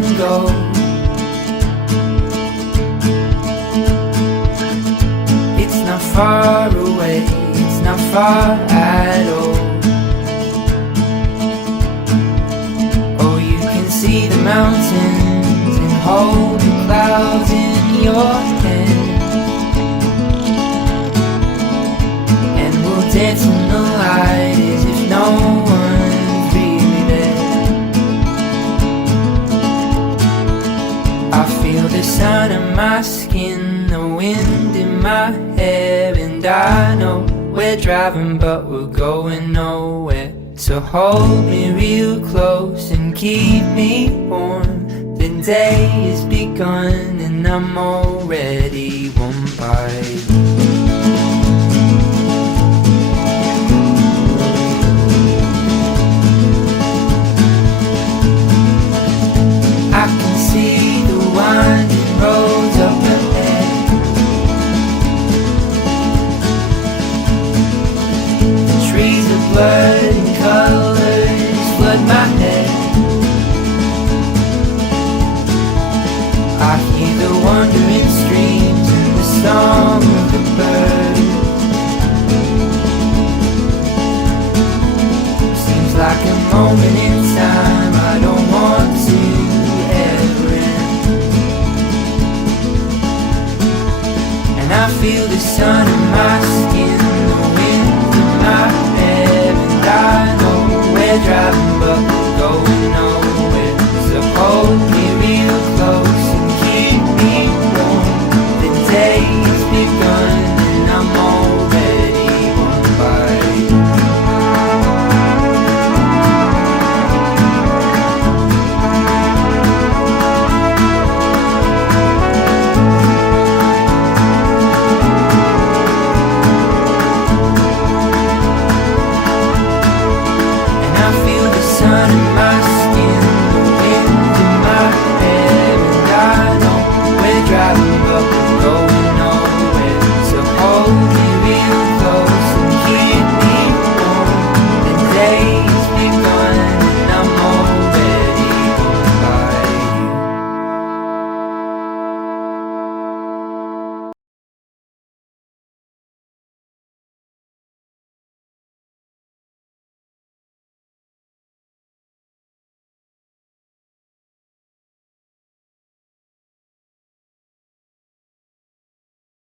can go. It's not far away, it's not far at all. Oh, you can see the mountains and hold the clouds in your hand, and we'll dance in the light as if no one's really there. I feel the sun on my skin, the wind in my hair, and I know we're driving but we're going nowhere. So hold me real close and keep me warm. The day has begun and I'm already one by one.